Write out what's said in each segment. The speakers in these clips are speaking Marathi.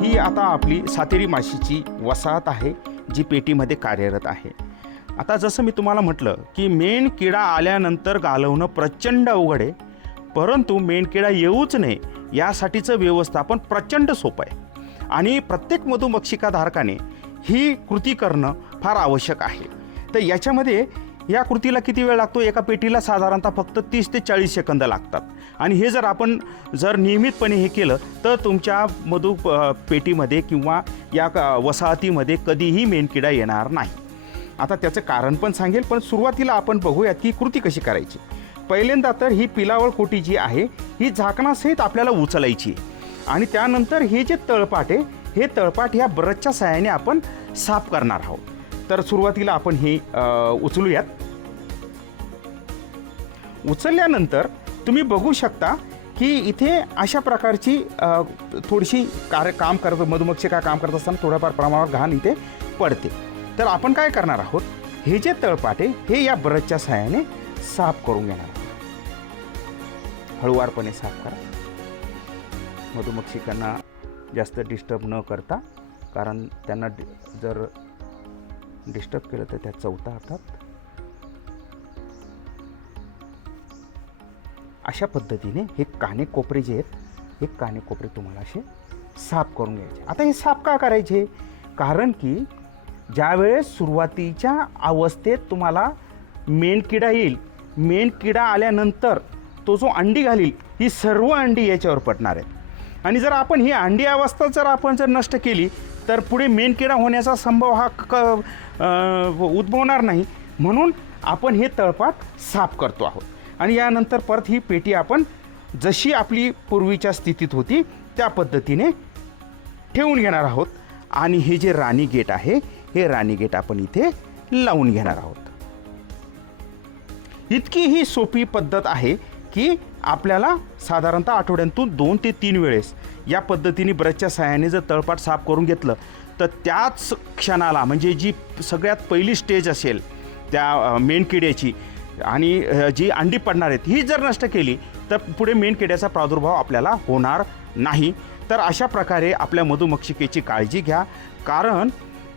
ही आता आपली सातेरी माशीची वसाहत आहे जी पेटीमध्ये कार्यरत आहे. आता जसं मी तुम्हाला म्हटलं की मेणकिडा आल्यानंतर घालवणं प्रचंड अवघड आहे, परंतु मेणकिडा येऊच नये यासाठीचं व्यवस्थापन प्रचंड सोपं आहे आणि प्रत्येक मधुमक्षिका धारकाने ही कृती करणं फार आवश्यक आहे. तर याच्यामध्ये या कृतीला किती वेळ लागतो? एका पेटीला साधारणतः फक्त 30 ते 40 सेकंद लागतात आणि हे जर आपण नियमितपणे हे केलं तर तुमच्या मधु पेटीमध्ये किंवा या वसाहतीमध्ये कधीही मेणकिडा येणार नाही. आता त्याचं कारण पण सांगेल, पण सुरुवातीला आपण बघूयात की कृती कशी करायची. पहिल्यांदा तर ही पिलावळ कोटी जी आहे ही झाकणासहित आपल्याला उचलायची आणि त्यानंतर हे जे तळपाट आहे हे तळपाट ह्या ब्रशच्या सहाय्याने आपण साफ करणार आहोत. तर सुरुवातीला आपण हे उचलूयात. उचलल्यानंतर तुम्ही बघू शकता की इथे अशा प्रकारची थोडीशी काम करत मधुमक्षिका काम करत असताना थोड्याफार प्रमाणात घाण इथे पडते. तर आपण काय करणार आहोत, हे जे तळपाट आहे हे या ब्रशच्या सहाय्याने साफ करून घेणार आहोत. हळूवारपणे साफ करा, मधुमक्षिकांना जास्त डिस्टर्ब न करता, कारण त्यांना जर डिस्टर्ब केलं तर त्या चवताळतात. अशा पद्धतीने हे कानेकोपरे जे आहेत हे कानेकोपरे तुम्हाला असे साफ करून घ्यायचे. आता हे साफ का करायचे? कारण की ज्यावेळेस सुरुवातीच्या अवस्थेत तुम्हाला मेणकिडा येईल, मेणकिडा आल्यानंतर तो जो अंडी घालील ही सर्व अंडी याच्यावर पडणार आहेत आणि जर आपण ही अंडी अवस्था जर नष्ट केली तर पुढे मेणकिडा होण्याचा संभव हा उद्भवणार नाही. म्हणून आपण हे तळपाट साफ करतो आहोत आणि यानंतर परत ही पेटी आपण जशी आपली पूर्वीच्या स्थितीत होती त्या पद्धतीने ठेवून घेणार आहोत आणि हे जे राणी गेट आहे हे राणी गेट आपण इथे लावून घेणार आहोत. इतकी ही सोपी पद्धत आहे की आपल्याला साधारणतः आठवड्यातून 2 ते 3 वेळेस या पद्धतीने ब्रशच्या सहाय्याने जर तळपाट साफ करून घेतलं तर त्याच क्षणाला म्हणजे जी सगळ्यात पहिली स्टेज असेल त्या मेणकिड्याची आणि जी अंडी पडणार आहेत ही जर नष्ट केली तर पुढे मेणकिड्याचा प्रादुर्भाव आपल्याला होणार नाही. तर अशा प्रकारे आपल्या मधुमक्षिकेची काळजी घ्या, कारण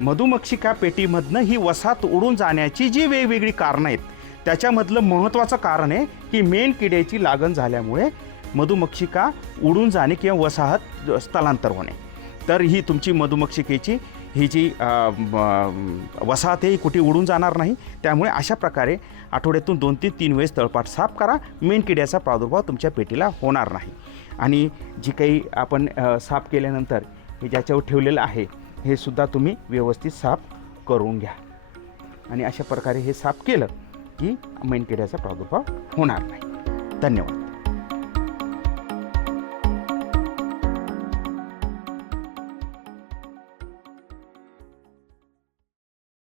मधुमक्षिका पेटीमधनं ही वसाहत उडून जाण्याची जी वेगवेगळी कारणं आहेत त्याच्यामधलं महत्त्वाचं कारण आहे की मेणकिड्याची लागण झाल्यामुळे मधुमक्षिका उडून जाणे किंवा वसाहत स्थलांतर होणे. तर ही तुमची मधुमक्षिकेची ही जी वसाहत आहे ही कुठे उडून जाणार नाही. त्यामुळे अशा प्रकारे आठवड्यातून 2 ते 3 वेळेस तळपाट साफ करा, मेणकिड्याचा प्रादुर्भाव तुमच्या पेटीला होणार नाही. आणि जी काही आपण साफ केल्यानंतर हे ज्याच्यावर ठेवलेलं आहे हे सुद्धा तुम्ही व्यवस्थित साफ करून घ्या आणि अशा प्रकारे हे साफ केलं की मेणकिड्याचा प्रादुर्भाव होणार नाही. धन्यवाद.